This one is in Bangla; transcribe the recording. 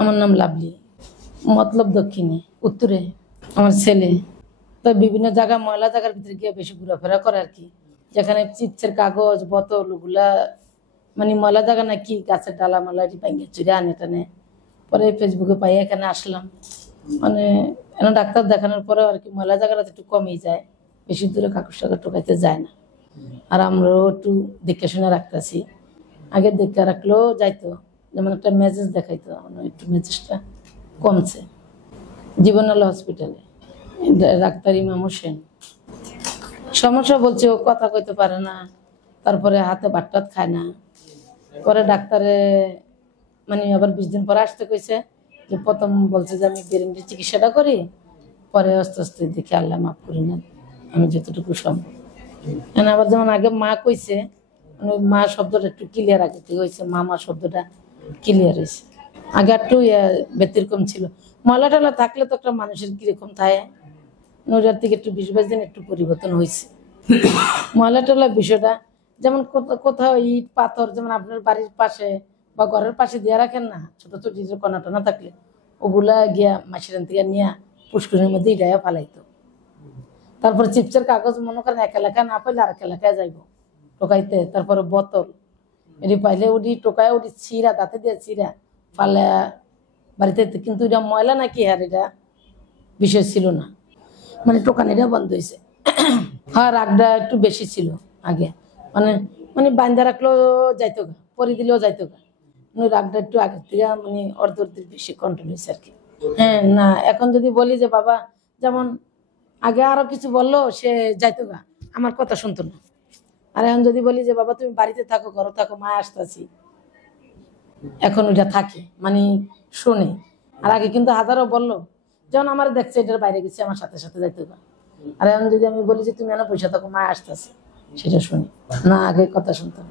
আমার নাম লাভলি, মতলব দক্ষিণে উত্তরে। আমার ছেলে তো বিভিন্ন জায়গা ময়লা জায়গার ভিতরে গিয়ে বেশি ঘোরাফেরা করে আর কি, যেখানে চিপসের কাগজ বোতল ওগুলা মানে ময়লা জায়গা নাকি গাছের ডালা মালা ভেঙে চুরে আনে টানে। পরে ফেসবুকে পাই এখানে আসলাম, মানে ডাক্তার দেখানোর পরে আর কি ময়লা জায়গাটা একটু কমেই যায়, বেশি দূরে কাগজ টাগজ টোকাইতে যায় না। আর আমরাও একটু দেখে শুনে রাখতেছি, আগে দেখে রাখলেও যাইতো, যেমন একটা মেসেজ দেখাইতো, একটু মেসেজটা কমছে। জীবনাল হসপিটালে ডাক্তার ইমাম হোসেন। সমস্যা বলছে ও কথা কইতে পারে না, তারপরে হাতে ভাত খায় না। পরে ডাক্তারে মানে আবার 20 দিন পরে আসতে কইছে, যে প্রথম বলছে যে আমি বেরেন্ডির চিকিৎসাটা করি, পরে আস্তে আস্তে দেখি আল্লাহ মাফ করি না আমি যতটুকু সম্ভব। আবার যেমন আগে মা কইছে, মানে মা শব্দটা একটু ক্লিয়ার আগে থেকে হয়েছে, মামা শব্দটা ক্লিয়ার হয়েছে। আগে একটু ব্যতিক্রম ছিল, ময়লা টলা থাকলে তো একটা মানুষের কিরকম থাকে, ওটার থেকে একটু 20-22 দিন একটু পরিবর্তন হয়েছে। ময়লা টলা বিষয়টা যেমন কোথাও ইট পাথর, যেমন আপনার বাড়ির পাশে বা ঘরের পাশে দিয়ে রাখেন না, ছোট ছোট কণা টনা থাকলে ওগুলা গিয়া মাসিরান থেকে নিয়ে পুষ্করিণীর মধ্যে ইটাইয়া ফালাইতো। তারপর চিপসের কাগজ মনে করেন এক এলাকায় না পাইলে আরেক এলাকায় যাইব টোকাইতে। তারপরে বোতল এটি পাইলে উঠি টোকায় উঠি চিরা, দাঁতে দিয়ে চিরা ফালে বাড়িতে। কিন্তু এটা ময়লা নাকি আর এটা বিষয় ছিল না, মানে টোকানিটা বন্ধ হয়েছে। হ্যাঁ, রাগটা একটু বেশি ছিল আগে, মানে মানে বান্ধা রাখলেও যাইতো গা, পরি দিলেও যাইতো গা, মানে রাগটা একটু আগের থেকে মানে অর্ধের বেশি কন্ট্রোল হয়েছে আর কি। হ্যাঁ না, এখন যদি বলি যে বাবা, যেমন আগে আরো কিছু বললো সে যাইতো গা, আমার কথা শুনতো না। আর এখন যদি বলি যে বাবা তুমি বাড়িতে থাকো, ঘরে থাকো, মা আসতেছি, এখন ওইটা থাকে মানে শোনে। আর আগে কিন্তু হাজারও বললো, যেমন আমার দেখছে এটার বাইরে গেছে আমার সাথে সাথে যাইতো গা। আর এখন যদি আমি বলি যে তুমি এনে পয়সা থাকো, মা আসতেছে, সেটা শুনি না, আগে কথা শুনতাম।